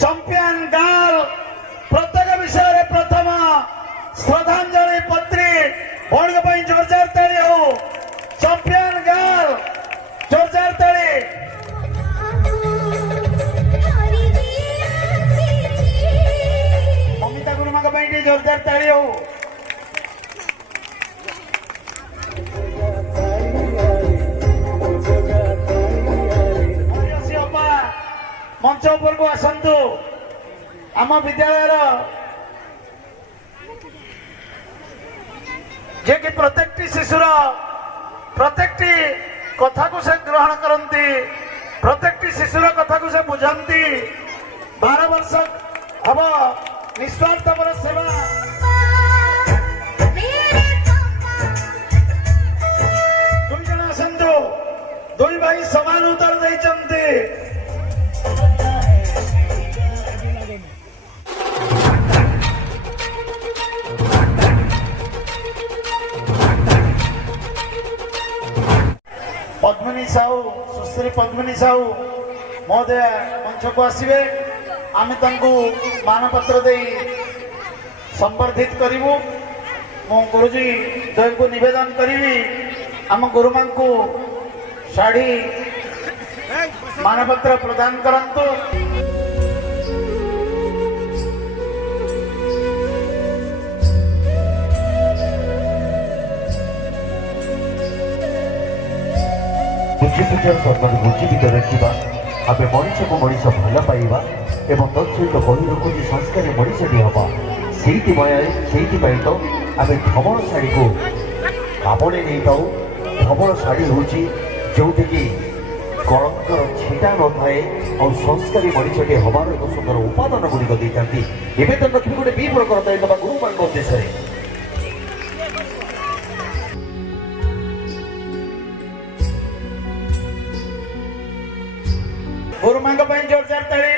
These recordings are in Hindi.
चंपियन गर्ल प्रत्येक विषय प्रथम श्रद्धांजलि पत्री भौणी जोरदार ताली हो। चंपियन गर्ल जोरदार ताली। ममिता गुरुमा जोरदार ताली हो। मंच उपर को आसतु आम विद्यालय जे कि प्रत्येक शिशुर प्रत्येक कथा को से ग्रहण करती, प्रत्येक शिशुर कथा को से बुझाती। 12 वर्ष हम निस्वार्थ पर सेवा दुई जन आसतु दुई भाई समान उत्तर देते। पद्मिनी साहू सुश्री पद्मिनी साहू महोदय मंच को आसवे आम मानपत्र दे संबर्धित करूँ। मो गुरुजी द्वय को निवेदन करी आम गुरुमा को शाढ़ी मानपत्र प्रदान करंतु। बुझीपुजार सम्मान बुझीवित रखा आम मनीष को मनीष भल पाइबा एवं तत्सहित कही रखु संस्कारी मनीषटी हाँ से तो आम धवल शाढ़ी को आपणे नहीं था। धवल शाढ़ी हूँ जो कलंकर छिटा न थाए और संस्कारी मनीषटी हमार एक सुंदर उपादान गुड़िक देती। नवेदन रखी गोटे बी प्रकार देवा गुरु मान उद्देश्य गुरुमा जोरदार ताली।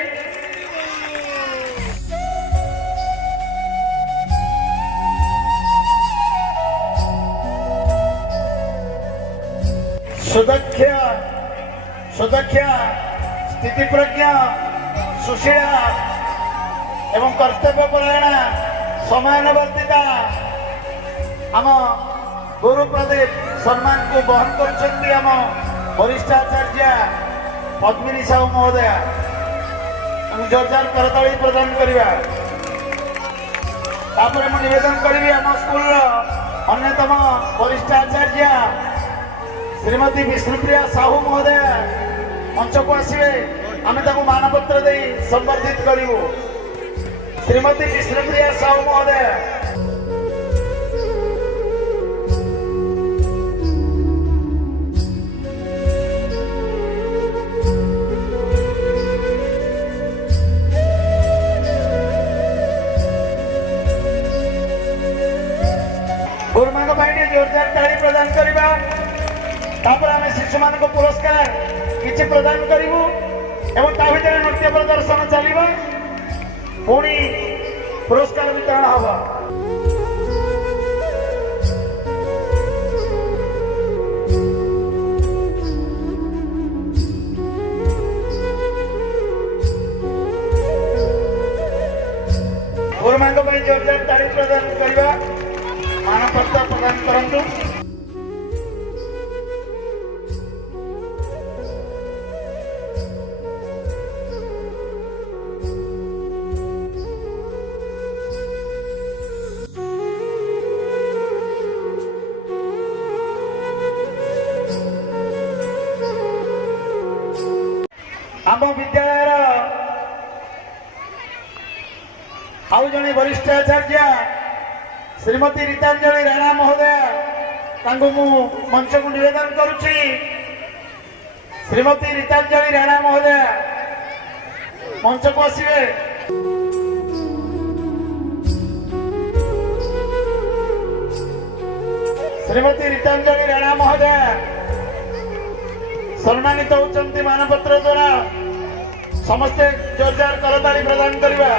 सुदक्ष सुदक्षा स्थिति प्रज्ञा सुशीला एवं कर्तव्य परायण समयानुवर्तिता आम गुरु प्रदीप सम्मान को बहन कर आम वरिष्ठ आचार्य पद्मिनी साहू महोदय जोरदार करताली प्रदान करवा। निवेदन करी आम स्कूल अन्यतम वरिष्ठ आचार्य श्रीमती विष्णुप्रिया साहू महोदय मंच को आसवे आम मानपत्र दे संबर्धित करूँ। श्रीमती विष्णुप्रिया साहू महोदय गुरुमा जोरदार ताली प्रदान करवा। आम शिशु मान पुरस्कार किसी प्रदान करूँ एवं ता भर नृत्य प्रदर्शन चलो पुणी पुरस्कार वितरण हम। गुरुमा जोरदार ताली प्रदान करवा। मानपत्र प्रदान करंतु। आम विद्यालय आउ जड़े वरिष्ठ आचार्य श्रीमती रीतांजलि राणा महोदय मंच को निवेदन करुच्ची। श्रीमती रीतांजलि राणा महोदय मंच को आसवे। श्रीमती रीतांजलि राणा महोदय सम्मानित होती मानपत्र द्वारा समस्ते जोरदार करताली प्रदान करवा।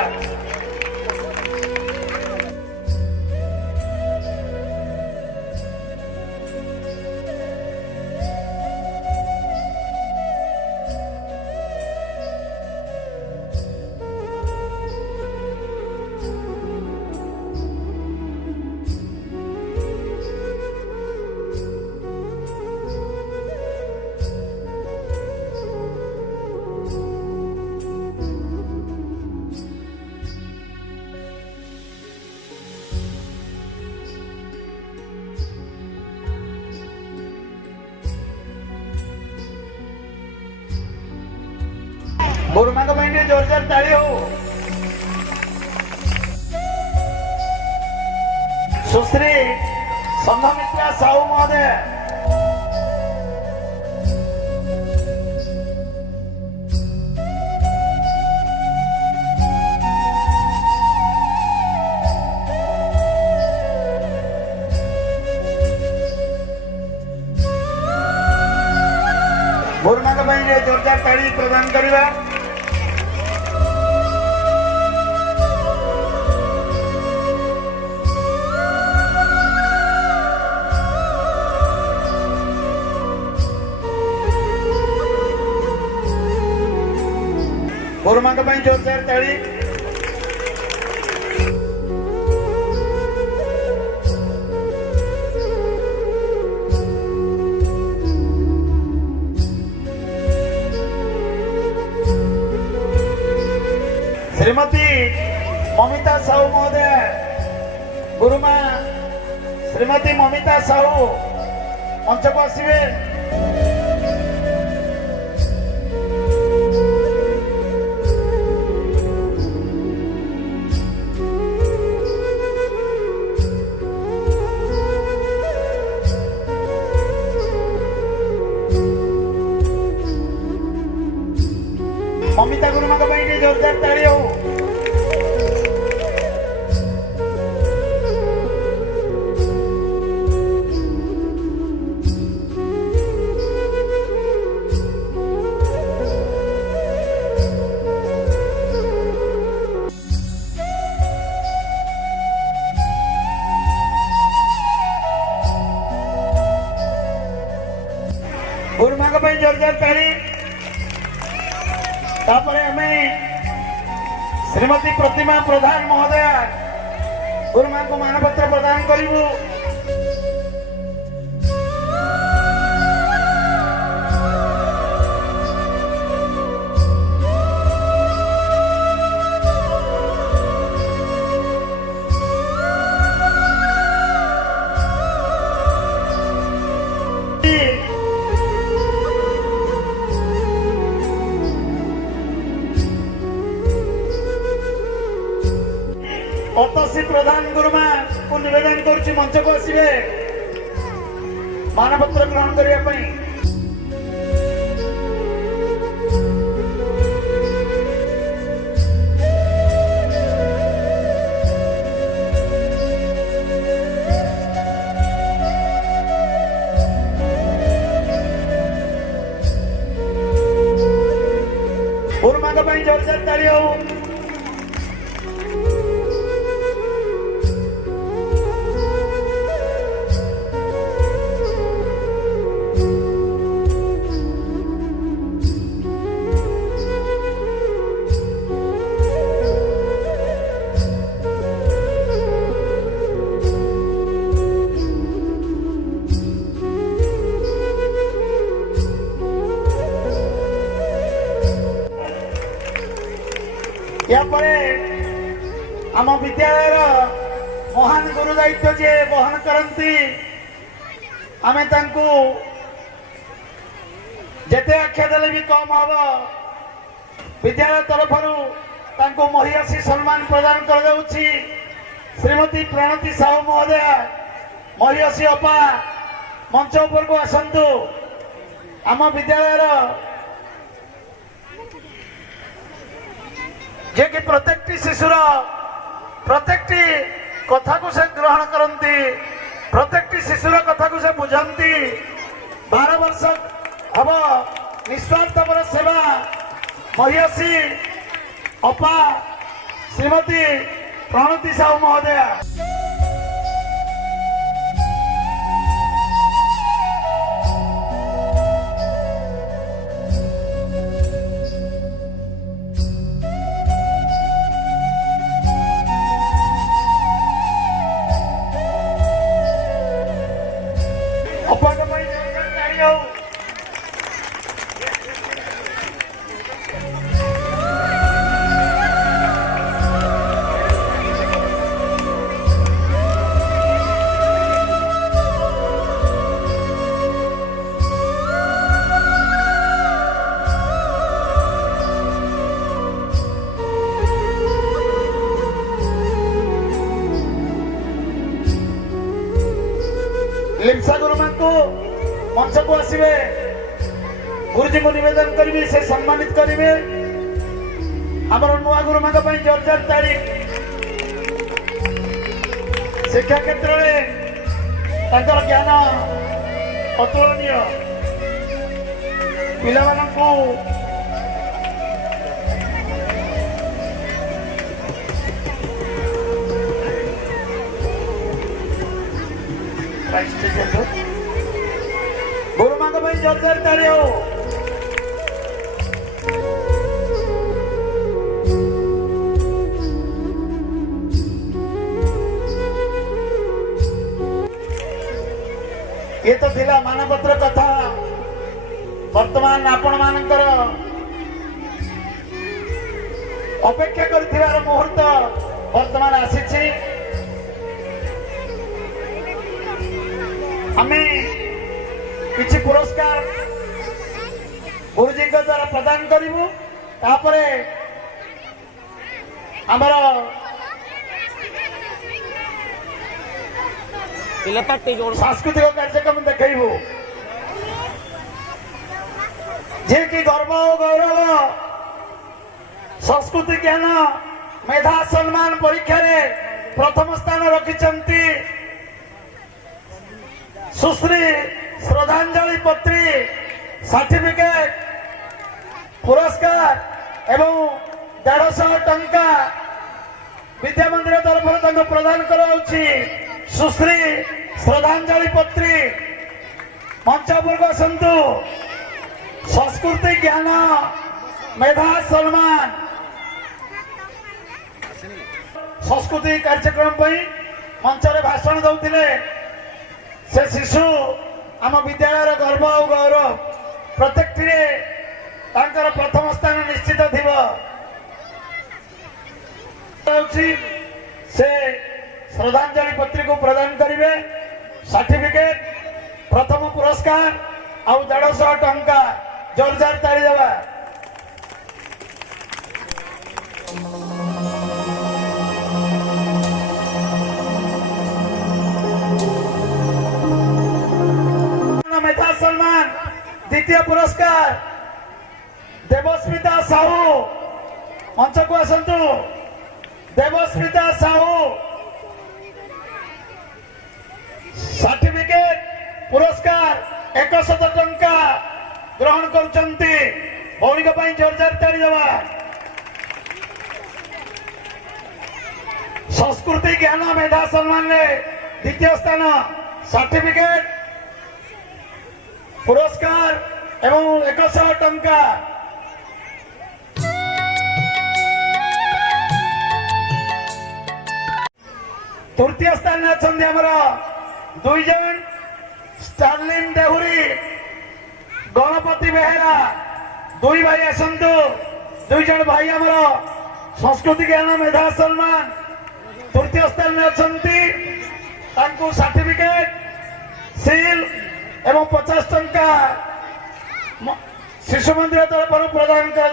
जोरदार ताली हो। सुश्री संघमित्रा साहू महोदय गुरुमाଙ୍କ ପାଇଁ ଯେ जोरदार ताली प्रदान କରିବା। गुरुमाଙ୍କ ପାଇଁ जोरदार ताली। श्रीमती ममिता साहू महोदय गुरुमा श्रीमती ममिता साहू मंच को आसवे। ममिता गुरुमा का भाई जोरदार ताली हो। गुरुमा का भाई जोरदार ताली। तापर हमें श्रीमती प्रतिमा प्रधान महोदया गुरुमा को मानपत्र प्रदान करूँ। अतसी प्रधान गुरुमा को निवेदन करुच्ची मंच को आसवे मानपत्र ग्रहण करने। गुरुमा का जोरदार ताली हो। या आम विद्यालय महान गुरु दायित्व जे बहन करती आमे तांकु जेते आख्या देले भी कम हम। विद्यालय तरफ तांकु महिषी सम्मान प्रदान कर जाउछि। श्रीमती प्रणति साहू महोदया महिषी अपा मंच उपर को आसंतु। आम विद्यालय जे कि प्रत्येक शिशुर प्रत्येक कथा को से ग्रहण करती, प्रत्येक शिशुर कथा को से बुझंती। 12 वर्ष हम निस्वार्थपर सेवा महिषी अपा श्रीमती प्रणति साहू महोदया। शिक्षा गुरुमा को मंच को आसवे गुरुजी को निवेदन करी से सम्मानित करेंगे आमर नुआ गुरुमा जोरदार ताड़ी शिक्षा क्षेत्र में ज्ञान अतुलनीय पिला गुरुमा जोरदार ताड़ी हो ये तो थिला मानपत्र कथा वर्तमान आपण मानकर अपेक्षा कर मुहूर्त वर्तमान आसी आमे किछि पुरस्कार गुरुजी द्वारा प्रदान करिवु तापरे हमर सांस्कृतिक कार्यक्रम देखू जे कि गर्व और गौरव संस्कृति ज्ञान मेधा सम्मान परीक्षा रे प्रथम स्थान रखिछंती सुश्री श्रद्धांजलि पत्री सर्टिफिकेट पुरस्कार एवं 150 टंका विद्या मंदिर तरफ प्रदान कराउछि सुश्री श्रद्धांजलि पत्री मंचपुर सन्तु संस्कृति ज्ञान मेधा सम्मान संस्कृति कार्यक्रम मंच में भाषण दौले से शिशु आम विद्यालय गर्व और गौरव प्रत्येक प्रथम स्थान निश्चित थी से श्रद्धांजलि पत्री को प्रदान करेंगे सर्टिफिकेट प्रथम पुरस्कार आउ 150 टंका जोरदार ताली देवा मेधा सम्मान द्वितीय पुरस्कार देवस्मिता साहू मंच को आसतु देवस्मिता साहू सर्टिफिकेट पुरस्कार 100 टंका ग्रहण करछंती भौणिक पई जोरदार ताली देवा संस्कृति ज्ञान मेधा सम्मान ने द्वितीय स्थान सर्टिफिकेट पुरस्कार एवं 100 टंका तृतीय स्थान अच्छा आमर 2 जन स्टार्लिन देहुरी गणपति बेहेरा 2 भाई आसतु 2 जन भाई आमर संस्कृति ज्ञान मेधा सम्मान तृतीय स्थान में अच्छा सर्टिफिकेट सील एवं 50 टंका शिशु मंदिर तरफ प्रदान कर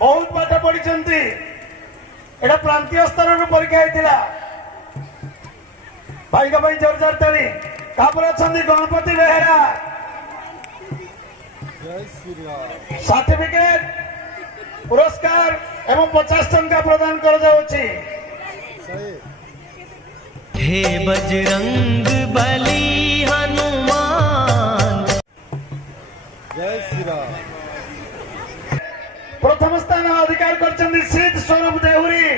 बहुत पाठ पढ़ी एटा प्रांतीय स्तर परीक्षा होता भाई का जोरदार ताली अच्छा गणपति बेहेरा सर्टिफिकेट पुरस्कार एवं 50 टंका प्रदान कर हे बजरंग बली हनुमान जय श्री राम प्रथम स्थान अधिकार कर शीत स्वरूप देहुरी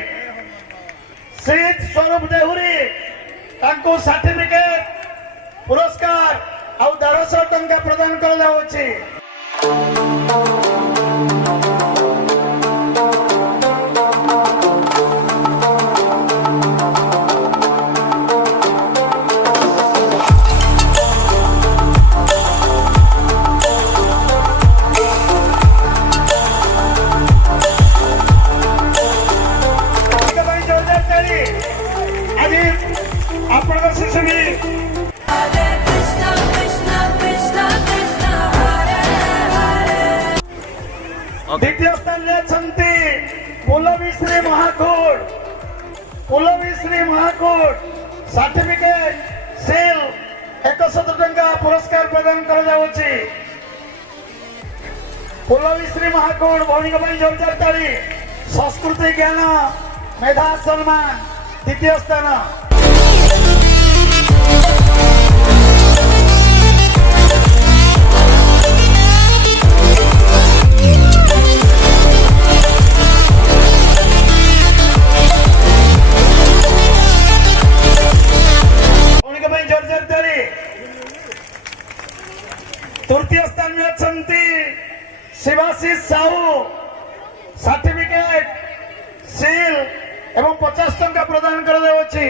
सर्टिफिकेट पुरस्कार आउ 150 टंका प्रदान कर द्वितीय स्थान रे अछंती पुलविश्री महाकोट पुलविश्री महाकोट सर्टिफिकेट सेल 100 टंका पुरस्कार प्रदान करा जाउची पुलविश्री महाकोट भौनिक पई जोरदार ताली संस्कृति ज्ञान मेधा सम्मान द्वितीय स्थान तृतीय स्थान में अछंती शिवाशीष साहू सर्टिफिकेट सील एवं 50 टंका प्रदान कर देउछि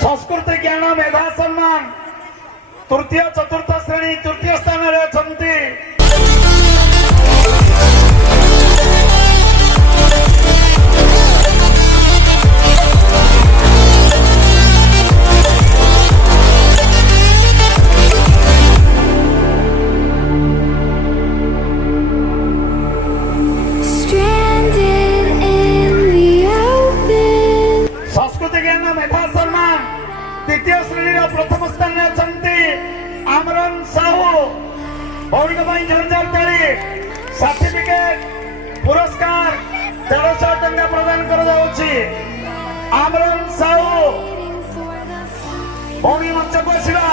संस्कृति ज्ञान मेधा सम्मान तृतीय चतुर्थ श्रेणी तृतीय स्थान में अछंती द्वितीय श्रेणी प्रथम स्थान में अछंती आमरन साहू भौनिक पई जोरदार ताली सर्टिफिकेट पुरस्कार 1300 टंका प्रदान कर जाउछि आमरन साहू भौनी मंच को आसिबा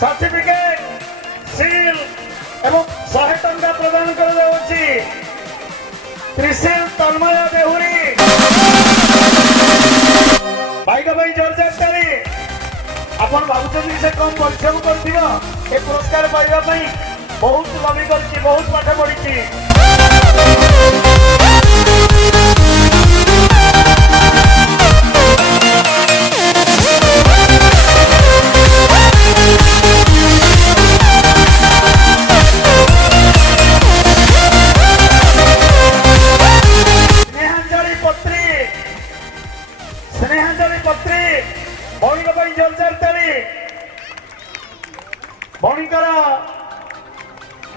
सर्टिफिकेट सील एवं 100 टंका प्रदान कर देउछि त्रिशील तन्मय देहुरी भाई का भाई जोरदार ताली अपन भाबुछन से कम परिश्रम करथिबो ए पुरस्कार पाइबा पई बहुत लबी करछि बहुत पाठ पढिछि भौनिकर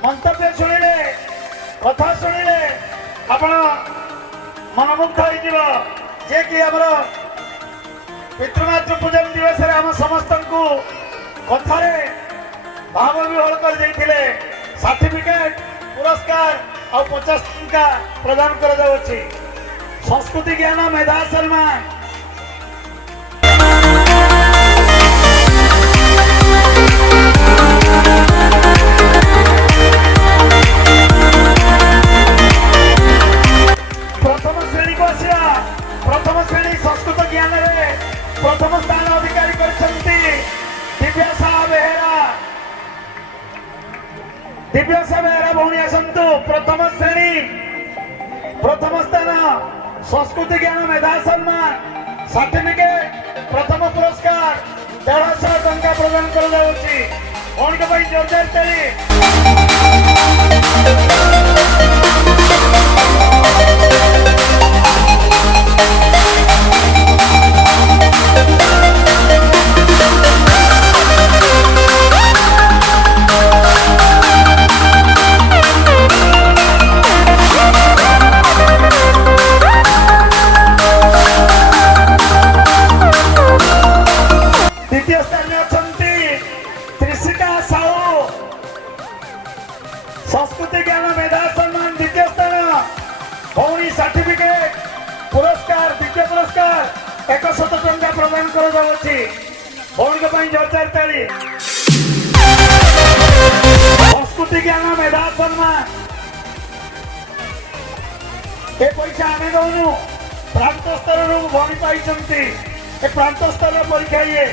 मंतव्य शुणिले कथा शुणिले आपण मनमुग्ध हो जे कि आमर पितृमातृ पूजन दिवस आम समस्त को कथारे भाव विहल कर देइथिले सर्टिफिकेट पुरस्कार और 50 टंका प्रदान कर जाउछि संस्कृति ज्ञान मेधा सम्मान प्रथम श्रेणी संस्कृत ज्ञान रे प्रथम स्थान अधिकारी करछंती दिव्यासा बेहरा भौणी आसंतु प्रथम श्रेणी प्रथम स्थान संस्कृति ज्ञान मेधा सम्मान सर्टिफिकेट प्रथम पुरस्कार 1300 टंका प्रदान कर जाउछि भौणी के पई जोरदार ताली द्वितीय स्थान में अछंती त्रिशिका साहू संस्कृति ज्ञान मेधा सम्मान द्वितीय स्थान भौणी सर्टिफिकेट पुरस्कार द्वितीय पुरस्कार 100 टंका प्रदान कर जाउछि भौणी के पई जोरदार ताली संस्कृति ज्ञान मेधा सम्मान ए पैसा आमे दउनु प्रांत स्तर भौणी पाइछंती ए प्रांत स्तर परीक्षा ये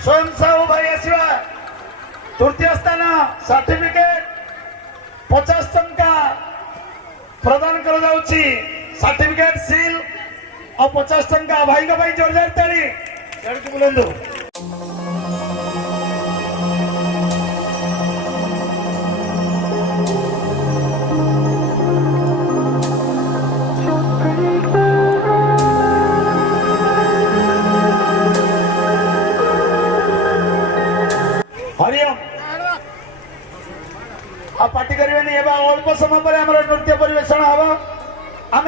स्वयं साहू भाई आसवा तृतीय स्थान सर्टिफिकेट 50 टंका प्रदान कर सर्टिफिकेट सील और 50 टंका भाई का भाई जोरदार ताली जड़के बुलंदू हरिओम आप पार्टी करेंगे अल्प समय पर आम नृत्य परिवेषण हम आम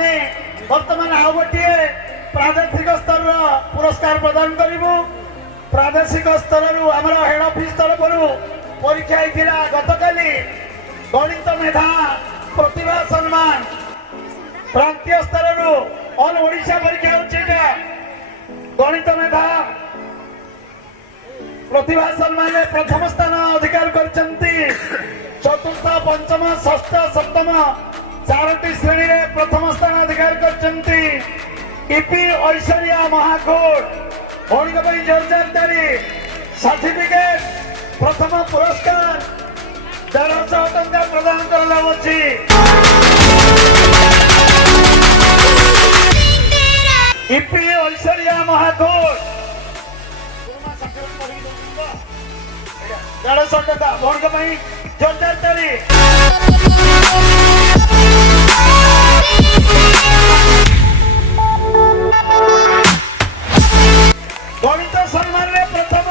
बर्तमान आउ गोटे प्रादेशिक स्तर पुरस्कार प्रदान करूँ प्रादेशिक स्तर आम हेड ऑफिस तरफ परीक्षा होता गतकाली गणित मेधा प्रतिभा सम्मान प्रांतीय स्तर ऑल ओडिशा परीक्षा होता गणित मेधा प्रतिभा सम्मान प्रथम स्थान अधिकार करछंती चतुर्थ पंचम षष्ठ सप्तम चारोटी श्रेणी रे प्रथम स्थान अधिकार करछंती ईपी ऐश्वर्या महाकोट भौणी को जोरदार ताली सर्टिफिकेट प्रथम पुरस्कार 150 टंका प्रदान कराଯାଉଛି ईपी ऐश्वर्या महाकोट 150 टका भौणी को जोरदार ताली गणित सम्मान रे प्रथम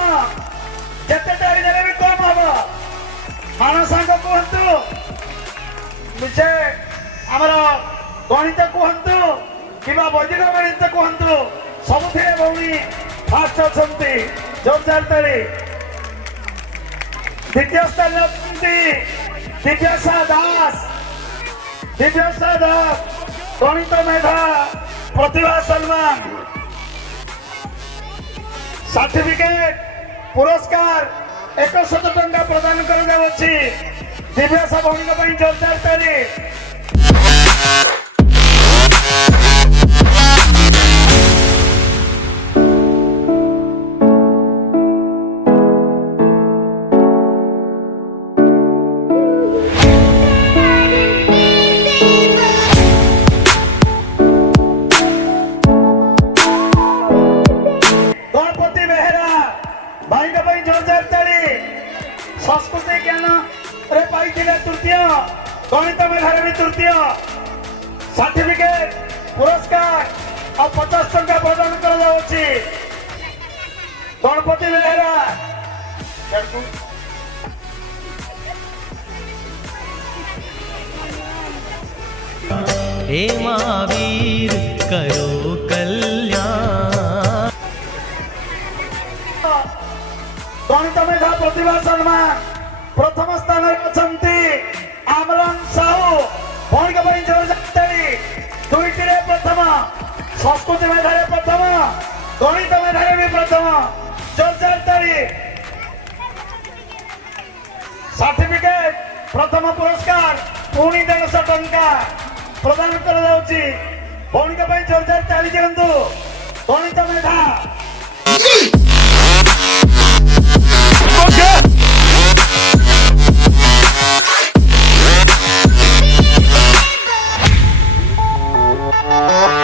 जेते तारी देले भी कम हबो मानसांग कहंतु मुझे हमर गणित कहंतु किबा वैदिक गणित कहंतु सबथिरे भौणी फास्ट अछंती जोरदार ताली द्वितीय स्थान दिव्यासा दास गणित मेधा प्रतिभा सम्मान सर्टिफिकेट पुरस्कार 100 टंका प्रदान कराଯାଉଛି दिव्यासा भौणी को जोरदार ताली संस्कृति ज्ञान रे पाई तृतीय गणित मेधारे भी तृतीय सर्टिफिकेट पुरस्कार और 50 टंका प्रदान कराଯାଉଛି गणपति बेहेरा हे महावीर करो कल्याण गणित मेधा प्रतिभा सम्मान प्रथम स्थान अछंती आमरण साहू भौणी को जोरदार ताली दुईटी रे प्रथम संस्कृति मेधारे प्रथम गणित मेधारे भी प्रथम जोरदार ताली सर्टिफिकेट प्रथम पुरस्कार पुणी 150 टंका प्रदान कराଯାଉଛି भौणी को जोरदार ताली दियंतु गणित मेधा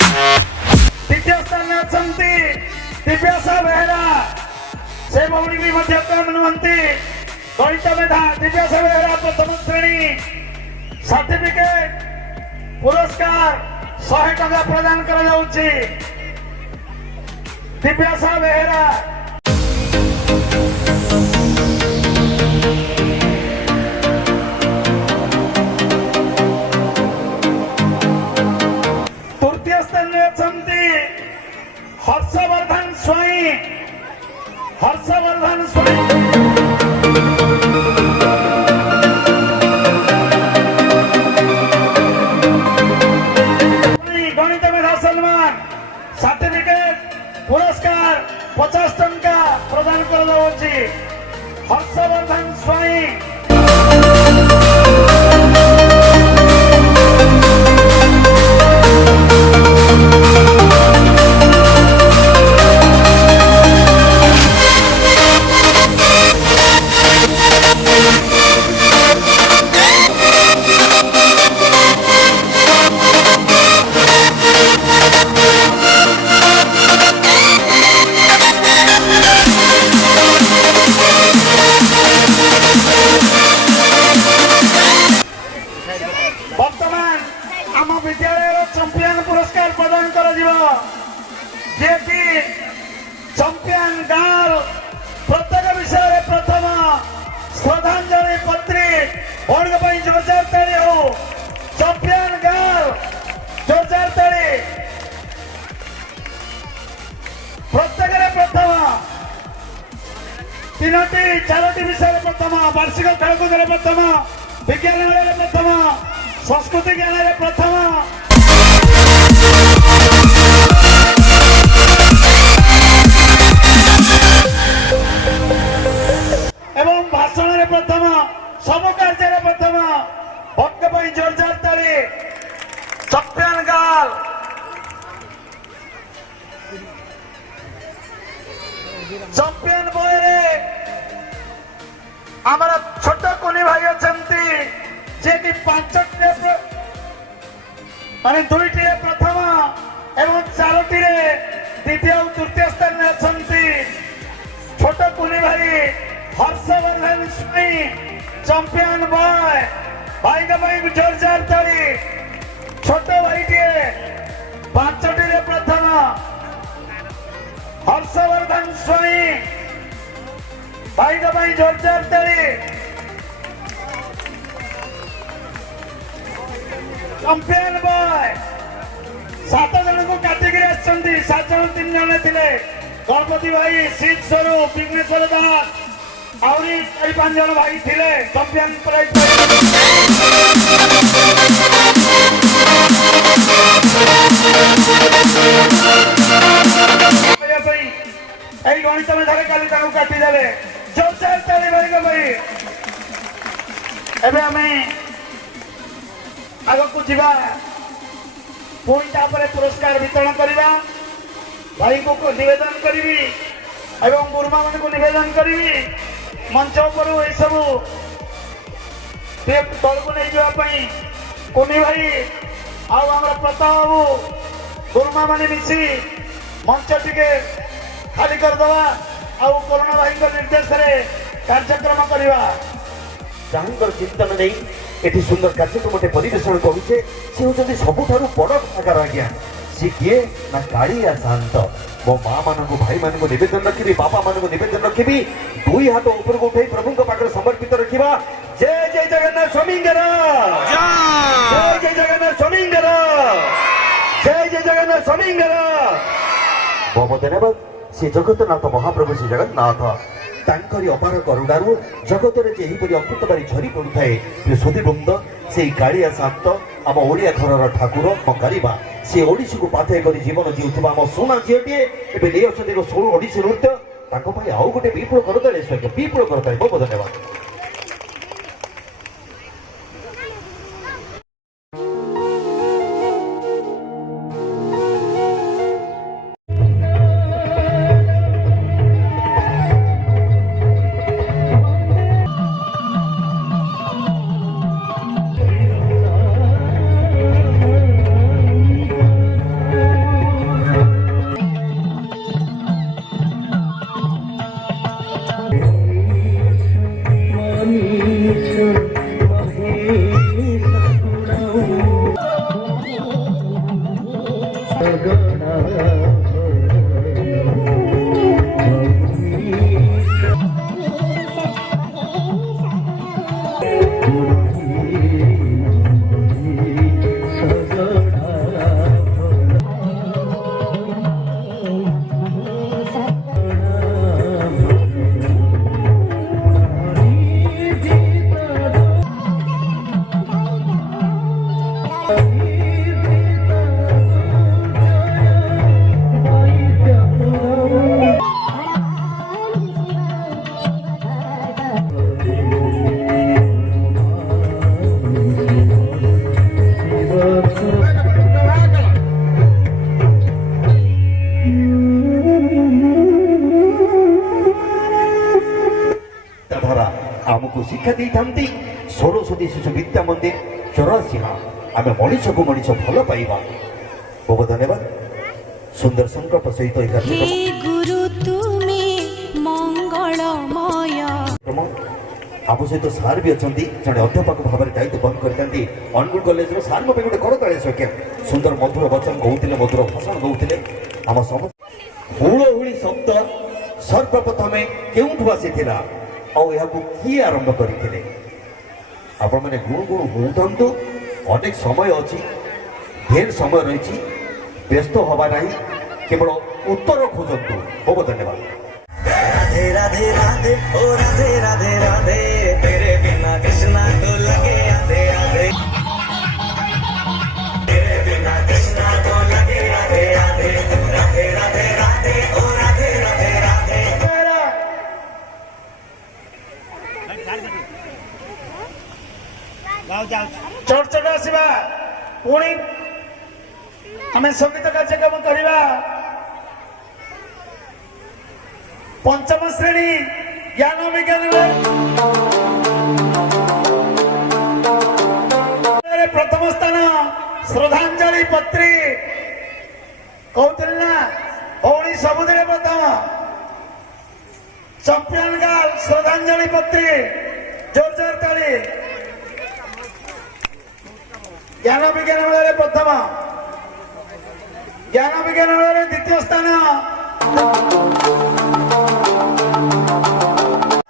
द्वितीय स्थान अछंती दिव्यासा बेहेरा से भौणी भी मध्य कम नुहंती गणित मेधा दिव्यासा बेहेरा प्रथम श्रेणी सर्टिफिकेट पुरस्कार 100 टंका प्रदान कराଯାଉଛି दिव्यासा बेहेरा तृतीय स्थान अछंती हर्षवर्धन स्वाई गणित मेधा सम्मान सर्टिफिकेट पुरस्कार 50 टंका प्रदान कराଯାଉଛି हर्षवर्धन स्वाई ଯିଏକି ଚମ୍ପିଆନ ଗାର୍ଲ ପ୍ରତ୍ୟେକ ବିଷୟରେ ପ୍ରଥମ ଶ୍ରଦ୍ଧାଞ୍ଜଳି ପତ୍ରୀ ଭଉଣୀଙ୍କ ପାଇଁ ଜୋରଦାର ତାଳି ହଉ। ଚମ୍ପିଆନ ଗାର୍ଲ ଜୋରଦାର ତାଳି। ପ୍ରତ୍ୟେକରେ ପ୍ରଥମ ତିନୋଟି ଚାରୋଟି ବିଷୟରେ ପ୍ରଥମ, ବାର୍ଷିକ ଖେଳକୁଦରେ ପ୍ରଥମ, ବିଜ୍ଞାନ ମେଳାରେ ପ୍ରଥମ, ସଂସ୍କୃତି ଜ୍ଞାନରେ ପ୍ରଥମ। ଏବଂ ଭାଷଣରେ ପ୍ରଥମ, ସବୁ କାର୍ଯ୍ୟରେ ପ୍ରଥମ। ଭକ୍ତ ପାଇଁ ଜୋରଦାର ତାଳି। Champion girl. ଚମ୍ପିଆନ ବୟରେ ଆମର ଛୋଟ କୁନି ଭାଇ ଅଛନ୍ତି ଯିଏକି 5ଟିରେ ଦୁଇଟିରେ ପ୍ରଥମ ଏବଂ 4ଟିରେ ଦ୍ୱିତୀୟ ଓ ତୃତୀୟ ସ୍ଥାନରେ ଅଛନ୍ତି। ଛୋଟ କୁନି ଭାଇ ହର୍ଷବର୍ଦ୍ଧନ ସ୍ୱାଇଁ ଚମ୍ପିଆନ ବୟ। ଭାଇଙ୍କ ପାଇଁ ଜୋରଦାର ତାଳି। ଛୋଟ ଭାଇଟିଏ 5ଟିରେ ପ୍ରଥମ हर्षवर्धन स्वाई भाई का भाई जोरदार ताली। चंपियन बॉय 7 जन को काटिकी आसछन्ती। 7 जन 3 जन थिले। गणपति भाई, शीत स्वरूप, विघ्नेश्वर दास आउरी 4-5 जन भाई थिले। चंपियन प्राइज गणित में धारे काली काटी देले। जोरदार ताली भाई को भाई। एबे हमें आग को जीवा पुणी तापर पुरस्कार वितरण करवा। भाई को निवेदन करी एवं गुरुमा मान को निवेदन करी मंच पर ये सब तल को नहीं जावाई कुनी भाई आम प्रताप बाबू गुरुमा मान मिसी मंच टिके खाली करदवा आउ करुणा भाई निर्देश कार्यक्रम करवा। ଯାହାଙ୍କର ଚିନ୍ତନ ନେଇ ଏଠି ସୁନ୍ଦର କାର୍ଯ୍ୟକ୍ରମଟେ ପରିବେଷଣ କରୁଛେ ସେ ହେଉଛନ୍ତି ସବୁଠାରୁ ବଡ଼ କଳାକାର ଆଜ୍ଞା। ସେ କିଏ ନା କାଳିଆ ଶାନ୍ତ। ମୋ ମା ମାନଙ୍କୁ ଭାଇମାନଙ୍କୁ ନିବେଦନ ରଖିବି, ବାପା ମାନଙ୍କୁ ନିବେଦନ ରଖିବି, 2 ହାତ ଉପରକୁ ଉଠାଇ ପ୍ରଭୁଙ୍କ ପାଖରେ ସମର୍ପିତ ରଖିବା। ଜୟ ଜୟ ଜଗନ୍ନାଥ ସ୍ୱାମୀଙ୍କର, ଜୟ ଜୟ ଜଗନ୍ନାଥ ସ୍ୱାମୀଙ୍କର, ଜୟ ଜୟ ଜଗନ୍ନାଥ ସ୍ୱାମୀଙ୍କର। ବହୁତ ଧନ୍ୟବାଦ। ସେ ଜଗତନାଥ ମହାପ୍ରଭୁ ଶ୍ରୀ ଜଗନ୍ନାଥ ତାଙ୍କରି ଅପାର କରୁଣାରୁ ଜଗତରେ ଯେ ଏହିପରି ଅମୃତ ବାରି ଝରି ପଡୁଥାଏ। ସୁଧୀବୃନ୍ଦ ସେଇ କାଳିଆ ଶାନ୍ତ ଆମ ଓଡ଼ିଆ ଘରର ଠାକୁର କରିବା। ସେ ଓଡ଼ିଶୀକୁ ପାଥେୟ କରି ଜୀବନ ଜିଉଥିବା ଆମ ସୁନା ଝିଅଟିଏ ଏବେ ନେଇ ଅଛନ୍ତି ଏକ ସୋଳ ଓଡ଼ିଶୀ ନୃତ୍ୟ। ତାଙ୍କ ପାଇଁ ଆଉ ଗୋଟେ ବିପୁଳ କରତାଳି, ବିପୁଳ କରତାଳି। ବହୁତ ଧନ୍ୟବାଦ। आमको शिक्षा दी था सरस्वती शिशु विद्या मंदिर चौरासीहा आम मनीष को मनीष भल पाइबा। बहुत धन्यवाद। सुंदर संकल्प सहित आम सहित सार भी अच्छा जड़े अध्यापक भाव में दायित्व बंद करते अनुगुल कॉलेज सार मो गोटे करताड़े सुंदर मधुर वचन कहते मधुर भाषण दौते आम समस्त ହୁଳହୁଳି ଶବ୍ଦ ସର୍ବପ୍ରଥମେ କେଉଁଠୁ ଆସିଥିଲା ଆଉ ଏହାକୁ କିଏ ଆରମ୍ଭ କରିଥିଲେ? ଆପଣମାନେ ଗୁଣୁ ଗୁଣୁ ହୁଅନ୍ତୁ, ଅନେକ ସମୟ ଅଛି, ଢେର ସମୟ ରହିଛି, ବ୍ୟସ୍ତ ହବା ନାହିଁ, କେବଳ ଉତ୍ତର ଖୋଜନ୍ତୁ। ବହୁତ ଧନ୍ୟବାଦ। राधे राधे राधे ओ राधे राधे राधे तेरे बिना कृष्णा को लगे आधे आधे तेरे बिना कृष्णा को लगे आधे आधे राधे राधे राधे ओ राधे राधे राधे ଚର୍ଚ୍ଚା ଆସିବା, ପୁଣି ଆମେ ସଙ୍ଗୀତ କାର୍ଯ୍ୟକ୍ରମ କରିବା। पंचम श्रेणी ज्ञान विज्ञान प्रथम स्थान श्रद्धांजलि पत्री कहते ना भौणी सबुदे प्रथम चंपियन गर्ल श्रद्धांजलि पत्री जोर जोर ताली। ज्ञान विज्ञान मेले प्रथम, ज्ञान विज्ञान मेले द्वितीय स्थान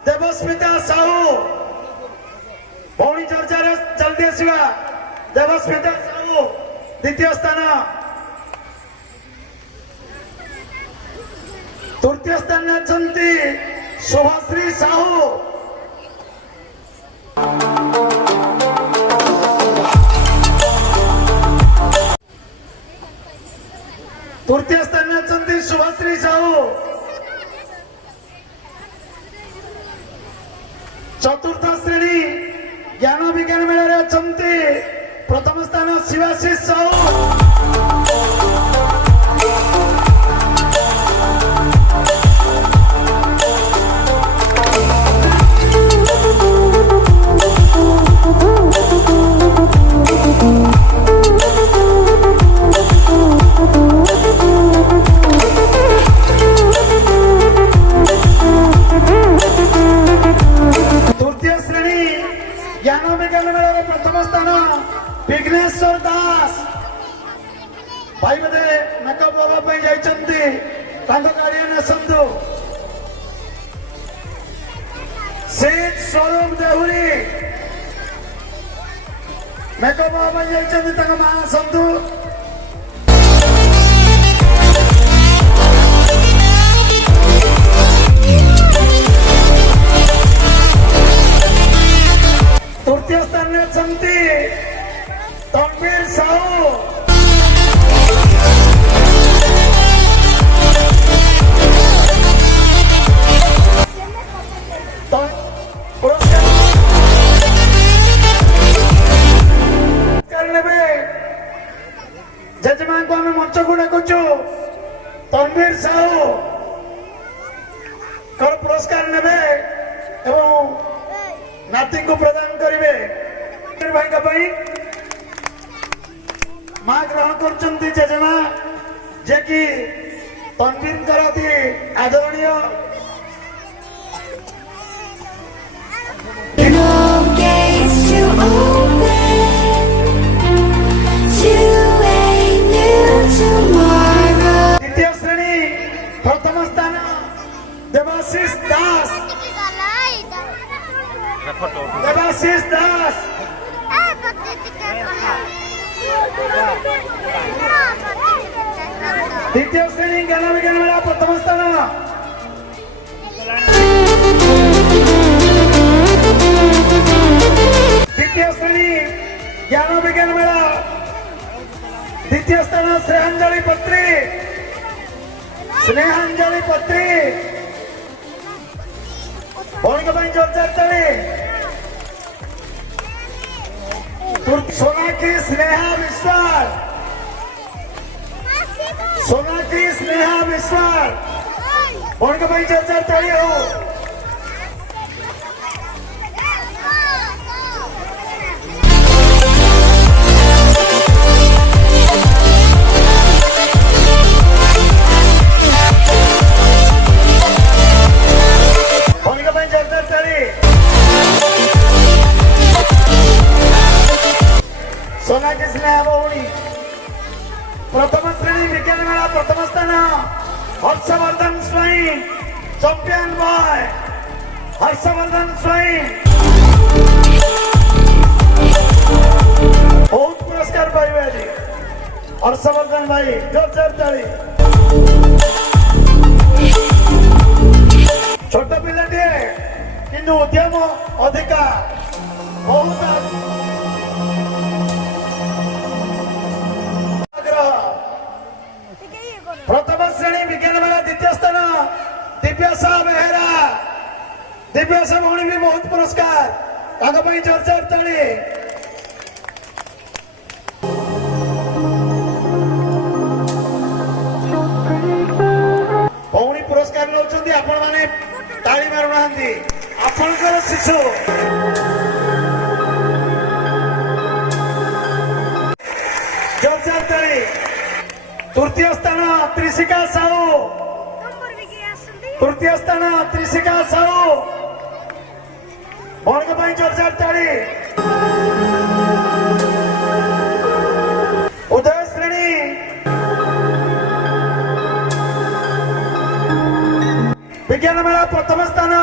देवस्मिता साहू भौणी चर्चा जल्दी आसवा। देवस्मिता साहू द्वितीय स्थान, तृतीय स्थान अच्छी शुभश्री साहू, तृतीय स्थान अच्छी शुभश्री साहू, चतुर्थ श्रेणी ज्ञान विज्ञान मेले अच्छे प्रथम स्थान शिवाशीष साहू, ज्ञान विज्ञान मेले प्रथम स्थान विघ्नेश्वर दास भाई बोधे मेकअप होगा जाइए गार्डियन आसतु। शीत स्वरूप देहुरी मेकअप होगा जाइए माँ आसतु। तृतीय स्थान में अच्छी तनवीर साहू, पुरस्कार नेबे जजमान को आम मंच को डाकुचु। तनवीर साहू पुरस्कार नेबे एवं नाती को प्रदान करेंगे। भाई का माँ ग्रहण कर जेजेमा जे कि तनवीर कराती आदरणीय No gates to open to a new tomorrow. द्वितीय श्रेणी प्रथम स्थान देवाशीष दास, देवाशीष दास, द्वितीय श्रेणी ज्ञान विज्ञान मेला प्रथम स्थान। द्वितीय श्रेणी ज्ञान विज्ञान मेला द्वितीय स्थान स्नेहांजलि पत्री, स्नेहांजलि पत्री भौणी जोरदार ताली। सोनाक्षी स्नेहा विश्वास, सोनाक्षी स्नेहा विश्वास भौणी जोरदार ताली हो। सोनाक्षी स्नेहा भौणी प्रथम श्रेणी विज्ञान मेला प्रथम स्थान हर्षवर्धन स्वाई चैंपियन बॉय हर्षवर्धन स्वाई बहुत पुरस्कार पाइबे आज हर्षवर्धन भाई जोर जोर ताली छोट पिलाटे किंतु उद्यम अधिका बहुत आग्रह प्रथम श्रेणी विज्ञान मेला द्वितीय स्थान दिव्यासा बेहेरा दिव्यासा भौणी भी बहुत पुरस्कार जोर जोर ताली भौणी पुरस्कार नौकरी आपण मैंने ताली मारुना आपणकर शिशु जोर जोर ताली तृतीय स्थान त्रिशिका साहू तृतीय स्थान त्रिशिका साहू भौणी जोर जोर ताली उदय श्रेणी विज्ञान मेला प्रथम स्थान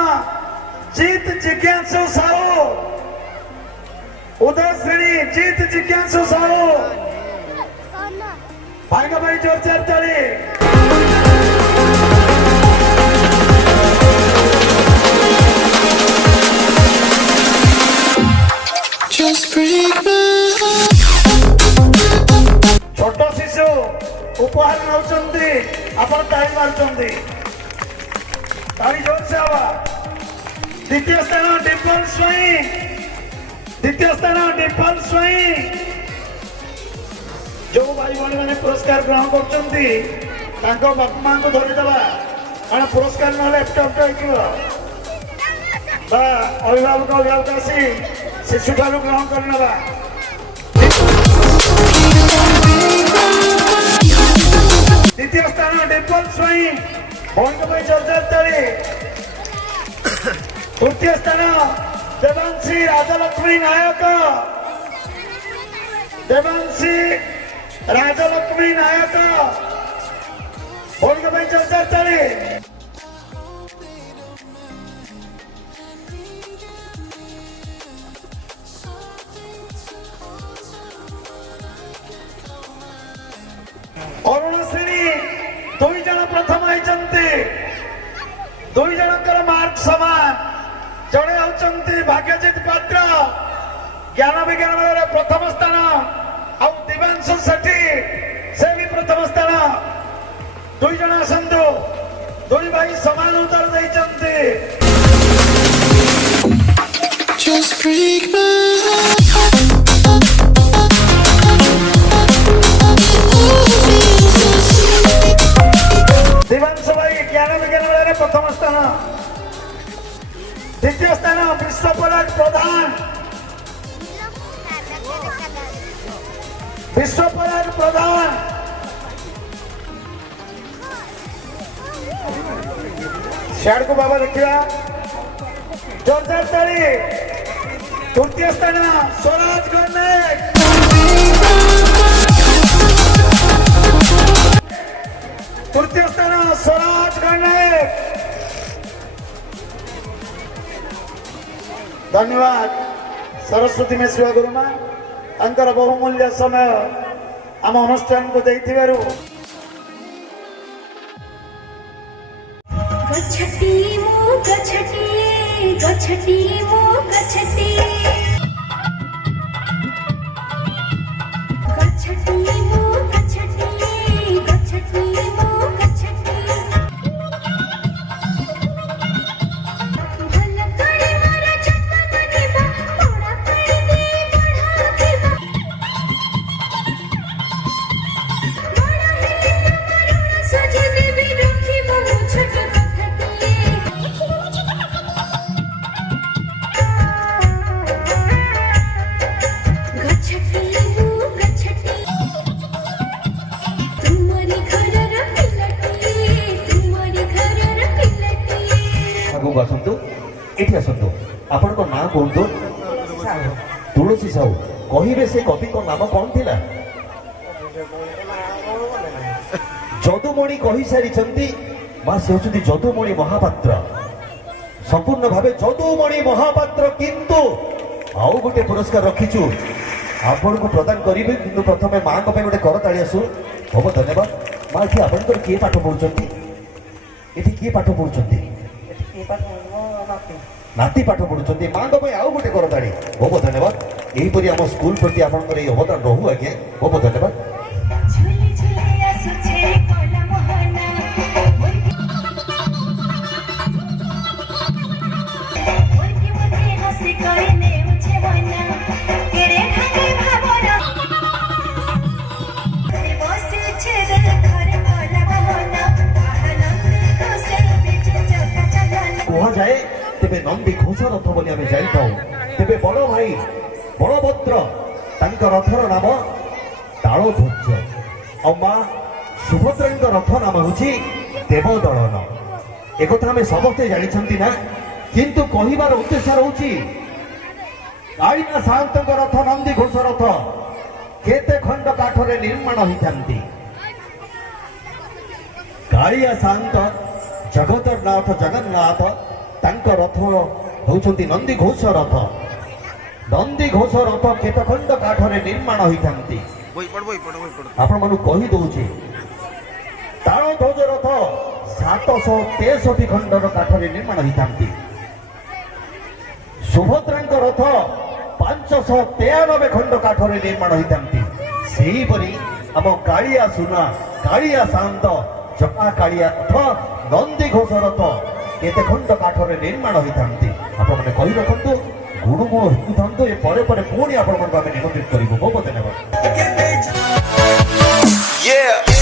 जीत जिज्ञासु साहू उदय श्रेणी जीत जिज्ञासु साहू भाई जोर जोर ताली छोट शिशु उपहार नौकरी आपण ताली मारुंट ताली जोर से हवा द्वितीय स्थान डिम्पल स्वाई द्वितीय स्थान डिम्पल स्वाई जो भाई भाई मैंने पुरस्कार ग्रहण कर बापा माँ को धरीदवा कारण पुरस्कार ना अभिभावक अभिभावक आसी शिशु ठार ग्रहण करने द्वितीय स्थान डिम्पल स्वाई भौणी जोर जोर ताली तृतीय स्थान देवांशी राजलक्ष्मी नायक देवांशी राजलक्ष्मी नायक भौणी जोर जोर ताली अरुण श्रेणी दुई जन प्रथम होती दुई जनकर मार्क समान जड़े होती भाग्यजित पात्र ज्ञान विज्ञान मेला प्रथम स्थान आउ दिव्यांशु सेठी से भी प्रथम स्थान दुई जन आसतु दुई भाई समान उत्तर देते दिव्यांशु भाई ज्ञान विज्ञान मेला प्रथम स्थान द्वितीय स्थान विश्वपराग प्रधान विश्वपराग प्रधान शेड को बाबा देखिए जोर जोर ताली तृतीय स्थान स्वराज गणेश तृतीय स्थान स्वराज गणेश धन्यवाद सरस्वती मिश्रा गुरुमा अंकर बहुमूल्य समय आम अनुष्ठान को देइथिबारु गच्छति मो गच्छति गच्छति मो गच्छति गच्छति मो गच्छति गच्छति मो गच्छति भल करे मोरा जन्म देबा पोड़ा पड़ी दे बढ़ा देबा बड़ा है मरुण सजे देवी रखी मो छट आसतु ये आसतु आपण ना कहतु तुलसी साहू कहे से कवि नाम कौन थिला ଯଦୁମଣି କହିସାରିଛନ୍ତି ମା ସେ ହେଉଛନ୍ତି ଯଦୁମଣି ମହାପାତ୍ର ସମ୍ପୂର୍ଣ୍ଣ ଭାବେ ଯଦୁମଣି ମହାପାତ୍ର କିନ୍ତୁ ଆଉ ଗୋଟେ ପୁରସ୍କାର ରଖିଛୁ ଆପଣଙ୍କୁ ପ୍ରଦାନ କରିବେ କିନ୍ତୁ ପ୍ରଥମେ ମାଙ୍କ ପାଇଁ ଗୋଟେ କରତାଳି ଆସୁ ହବ ଧନ୍ୟବାଦ ମା ଏଠି ଆପଣଙ୍କର କିଏ ପାଠ ପଢୁଛନ୍ତି ଏଠି କିଏ ପାଠ ପଢୁଛନ୍ତି ନାତି ପାଠ ପଢୁଛନ୍ତି ମାଙ୍କ ପାଇଁ ଆଉ ଗୋଟେ କରତାଳି ବହୁତ ଧନ୍ୟବାଦ ଏହିପରି ଆମ ସ୍କୁଲ ପ୍ରତି ଆପଣଙ୍କର ଏଇ ଅବଦାନ ରହୁ ଆଜ୍ଞା ବହୁତ ଧନ୍ୟବାଦ ঝুলি ঝুলি আসুছে কলা মোহনা মুরগি মুরগি হাসি করে নেউছে মনা কেড়ে থাকে ভাবনা বসেছে রে ঘরে কলা মোহনা আনন্দে খুশে বেঁচে চকা চালানা କୁହାଯାଏ ତେବେ ନନ୍ଦୀ ଘୋଷ ରଥ ବୋଲି ଆମେ ଜାଣିଥାଉ ତେବେ ବଡ଼ ଭାଇ ବଳଭଦ୍ର ତାଙ୍କ ରଥର ନାମ ତାଳଧ୍ୱଜ ଆଉ ମା ସୁଭଦ୍ରାଙ୍କ ରଥ ନାମ ହେଉଛି ଦେବଦଳନ ଏକଥା ଆମେ ସମସ୍ତେ ଜାଣିଛନ୍ତି ନା କିନ୍ତୁ କହିବାର ଉଦ୍ଦେଶ୍ୟ ରହୁଛି କାଳିଆ ସାଆନ୍ତଙ୍କ ରଥ ନନ୍ଦୀ ଘୋଷ ରଥ କେତେ ଖଣ୍ଡ କାଠରେ ନିର୍ମାଣ ହୋଇଥାନ୍ତି କାଳିଆ ସାଆନ୍ତ ଜଗତରନାଥ ଜଗନ୍ନାଥ ତାଙ୍କ ରଥ ହେଉଛନ୍ତି ନନ୍ଦୀ ଘୋଷ ରଥ ନନ୍ଦୀ ଘୋଷ ରଥ କେତେ ଖଣ୍ଡ କାଠରେ ନିର୍ମାଣ ହୋଇଥାନ୍ତି ଆପଣମାନଙ୍କୁ କହିଦଉଛି ତାଳଧ୍ୱଜ ରଥ 763 ଖଣ୍ଡର କାଠରେ ନିର୍ମାଣ ହୋଇଥାନ୍ତି ସୁଭଦ୍ରାଙ୍କ ରଥ 593 ଖଣ୍ଡ କାଠରେ ନିର୍ମାଣ ହୋଇଥାନ୍ତି ସେହିପରି ଆମ କାଳିଆ ସୁନା କାଳିଆ ସାଆନ୍ତ ଜଗା କାଳିଆ ରଥ ନନ୍ଦୀ ଘୋଷ ରଥ କେତେ ଖଣ୍ଡ କାଠରେ ନିର୍ମାଣ ହୋଇଥାନ୍ତି ଆପଣମାନେ କହି ରଖନ୍ତୁ ଗୁଣୁଗୁଣ ହେଉଥାନ୍ତୁ ଏ ପରେ ପରେ ପୁଣି ଆପଣମାନଙ୍କୁ ଆମେ ନିମନ୍ତ୍ରିତ କରିବୁ ବହୁତ ଧନ୍ୟବାଦ Yeah.